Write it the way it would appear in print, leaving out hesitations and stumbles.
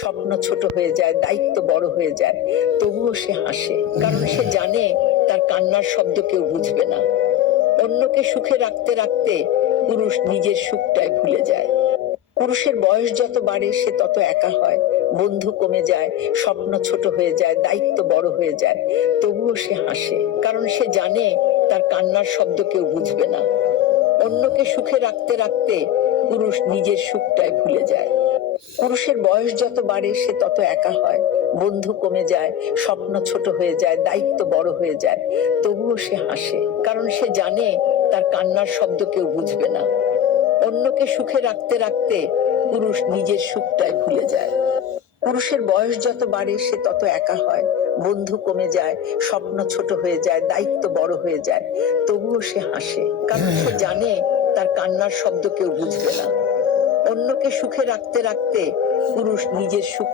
স্বপ্ন ছোট হয়ে যায়, দায়িত্ব বড় হয়ে যায়, তবুও সে হাসে, কারণ সে জানে তার কান্নার শব্দ কেউ বুঝবে না। অন্যকে সুখে রাখতে রাখতে পুরুষ নিজের সুখটাই ভুলে যায়। পুরুষের বয়স যত বাড়ে সে তত একা হয়, বন্ধু কমে যায়, স্বপ্ন ছোট হয়ে যায়, দায়িত্ব বড় হয়ে যায়, তবুও সে হাসে, কারণ সে জানে তার কান্নার শব্দ কেউ বুঝবে না। অন্যকে সুখে রাখতে রাখতে পুরুষ নিজের সুখটাই ভুলে যায়। পুরুষের বয়স যত বাড়ে সে তত একা হয়, বন্ধু কমে যায়, স্বপ্ন ছোট হয়ে যায়, দায়িত্ব বড় হয়ে যায়, তবুও সে হাসে, কারণ সে জানে তার কান্নার শব্দ কেউ বুঝবে না। অন্যকে সুখে রাখতে রাখতে পুরুষ নিজের সুখটাই ভুলে যায়। পুরুষের বয়স যত বাড়ে সে তত একা হয়, বন্ধু কমে যায়, স্বপ্ন ছোট হয়ে যায়, দায়িত্ব বড় হয়ে যায়, তবুও সে হাসে, কারণ সে জানে তার কান্নার শব্দ কেউ বুঝবে না। অন্যকে সুখে রাখতে রাখতে পুরুষ নিজের সুখ